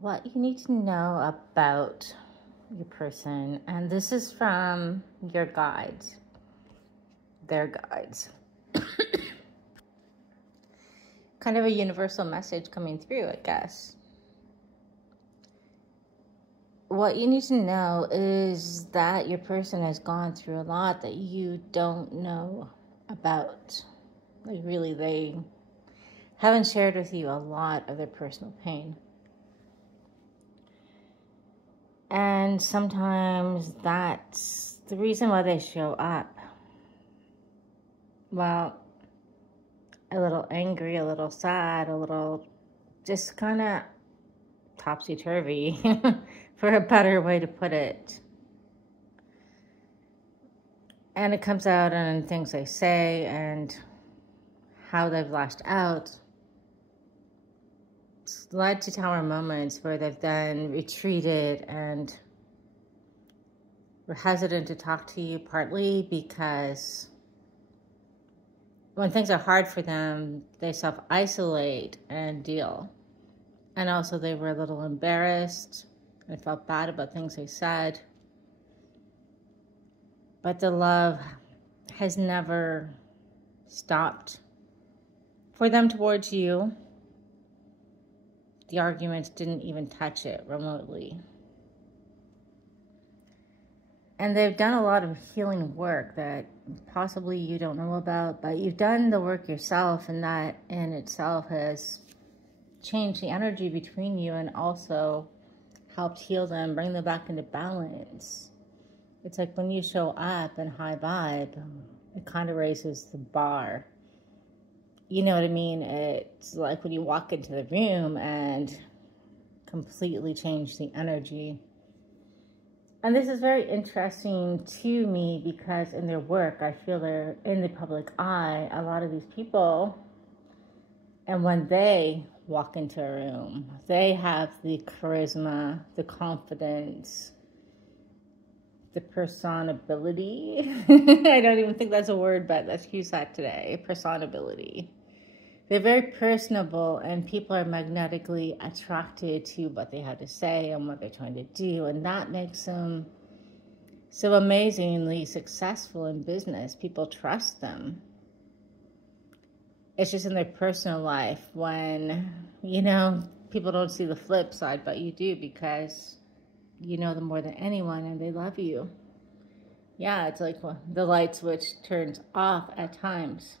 what you need to know about your person, and this is from your guides, their guides. Kind of a universal message coming through, I guess. What you need to know is that your person has gone through a lot that you don't know about. Like, really, they haven't shared with you a lot of their personal pain. And sometimes that's the reason why they show up. Well, a little angry, a little sad, a little just kind of topsy-turvy, for a better way to put it. And it comes out in things they say and how they've lashed out. It's led to tower moments where they've then retreated and were hesitant to talk to you, partly because when things are hard for them, they self-isolate and deal. And also they were a little embarrassed and felt bad about things they said. But the love has never stopped for them towards you. The arguments didn't even touch it remotely. And they've done a lot of healing work that possibly you don't know about, but you've done the work yourself, and that in itself has changed the energy between you and also helped heal them, bring them back into balance. It's like when you show up in high vibe, it kind of raises the bar. You know what I mean? It's like when you walk into the room and completely change the energy. And this is very interesting to me because in their work, I feel they're in the public eye, a lot of these people. And when they walk into a room, they have the charisma, the confidence, the personability. I don't even think that's a word, but let's use that today. Personability. They're very personable, and people are magnetically attracted to what they have to say and what they're trying to do. And that makes them so amazingly successful in business. People trust them. It's just in their personal life when, you know, people don't see the flip side, but you do because you know them more than anyone and they love you. Yeah, it's like the light switch turns off at times.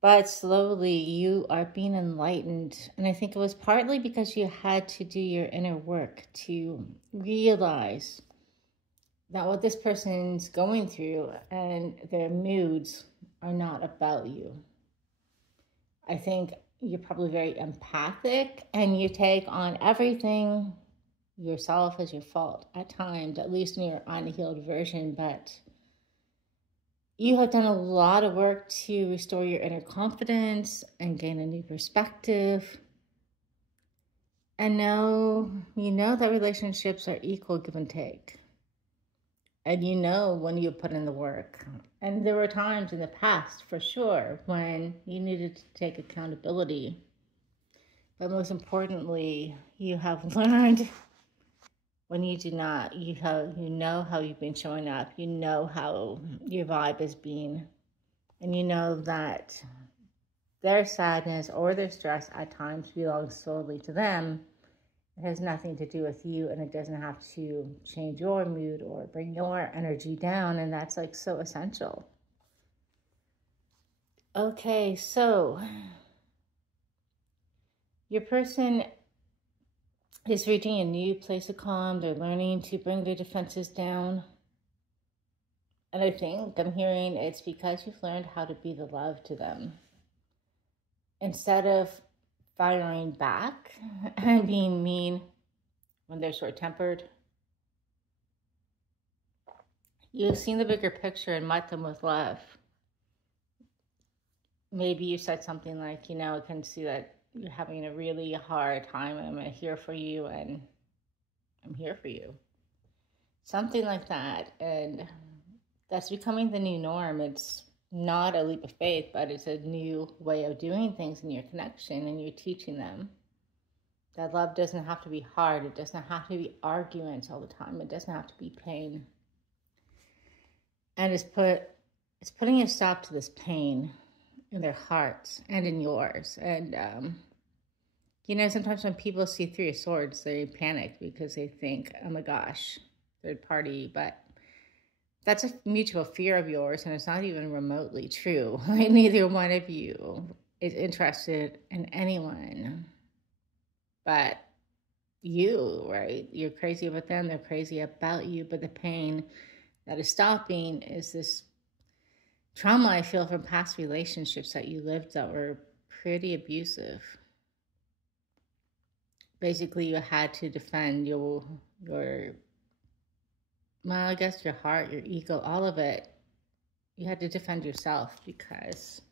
But slowly you are being enlightened. And I think it was partly because you had to do your inner work to realize that what this person's going through and their moods are not about you. I think you're probably very empathic and you take on everything yourself as your fault at times, at least in your unhealed version, but you have done a lot of work to restore your inner confidence and gain a new perspective. And now you know that relationships are equal give and take. And you know when you put in the work. And there were times in the past, for sure, when you needed to take accountability. But most importantly, you have learned when you do not, you know how you've been showing up. You know how your vibe has been. And you know that their sadness or their stress at times belongs solely to them. It has nothing to do with you, and it doesn't have to change your mood or bring your energy down, and that's like so essential. Okay, so your person is reaching a new place of calm. They're learning to bring their defenses down. And I think I'm hearing it's because you've learned how to be the love to them. Instead of firing back and being mean when they're short-tempered, you've seen the bigger picture and met them with love. Maybe you said something like, you know, I can see that you're having a really hard time and I'm here for you and I'm here for you. Something like that. And that's becoming the new norm. It's not a leap of faith, but it's a new way of doing things in your connection, and you're teaching them. That love doesn't have to be hard. It doesn't have to be arguments all the time. It doesn't have to be pain. And it's putting a stop to this pain in their hearts and in yours. And, you know, sometimes when people see 3 of Swords, they panic because they think, oh my gosh, third party. But that's a mutual fear of yours, and it's not even remotely true. Neither one of you is interested in anyone but you, right? You're crazy about them, they're crazy about you, but the pain that is stopping is this trauma I feel from past relationships that you lived that were pretty abusive. Basically, you had to defend your well, I guess your heart, your ego, all of it. You had to defend yourself because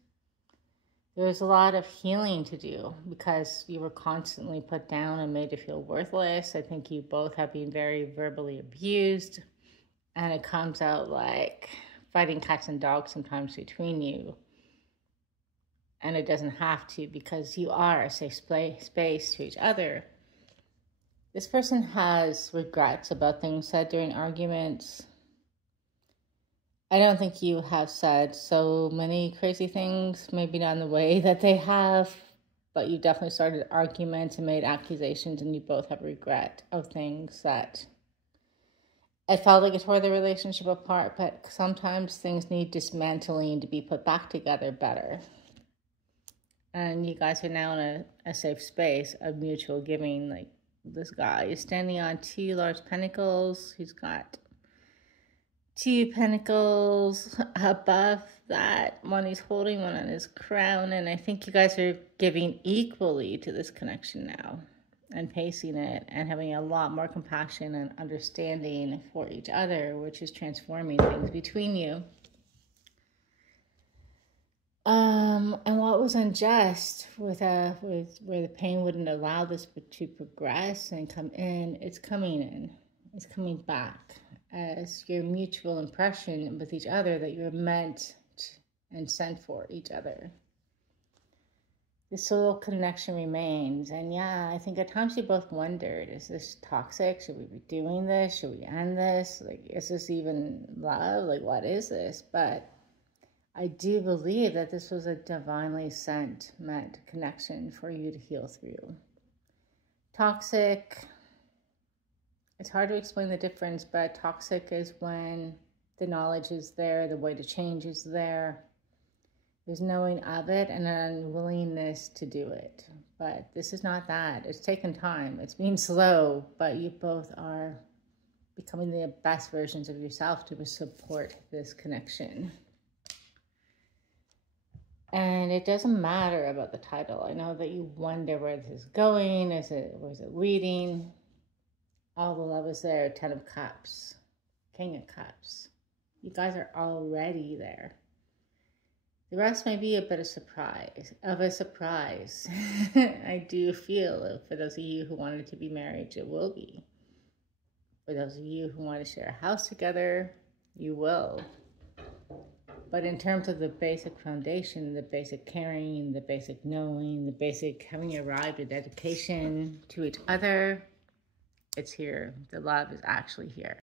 there was a lot of healing to do because you were constantly put down and made to feel worthless. I think you both have been very verbally abused, and it comes out like fighting cats and dogs sometimes between you. And it doesn't have to, because you are a safe space to each other. This person has regrets about things said during arguments. I don't think you have said so many crazy things, maybe not in the way that they have, but you definitely started arguments and made accusations, and you both have regret of things that it felt like it tore the relationship apart, but sometimes things need dismantling to be put back together better. And you guys are now in a safe space of mutual giving. Like, this guy is standing on 2 large pentacles. He's got 2 pentacles above that. One he's holding, one on his crown. And I think you guys are giving equally to this connection now, and pacing it and having a lot more compassion and understanding for each other, which is transforming things between you. And what was unjust with where the pain wouldn't allow this to progress and come in, it's coming in. It's coming back as your mutual impression with each other that you're meant and sent for each other. This soul connection remains. And yeah, I think at times you both wondered, is this toxic? Should we be doing this? Should we end this? Like, is this even love? Like, what is this? But I do believe that this was a divinely meant connection for you to heal through. Toxic, it's hard to explain the difference, but toxic is when the knowledge is there, the way to change is there. There's knowing of it and an unwillingness to do it. But this is not that. It's taken time. It's been slow, but you both are becoming the best versions of yourself to support this connection. And it doesn't matter about the title. I know that you wonder where this is going. Where's it leading? All the love is there. 10 of Cups. King of Cups. You guys are already there. The rest may be a bit of a surprise. I do feel for those of you who wanted to be married, it will be. For those of you who want to share a house together, you will. But in terms of the basic foundation, the basic caring, the basic knowing, the basic having arrived at dedication to each other, it's here. The love is actually here.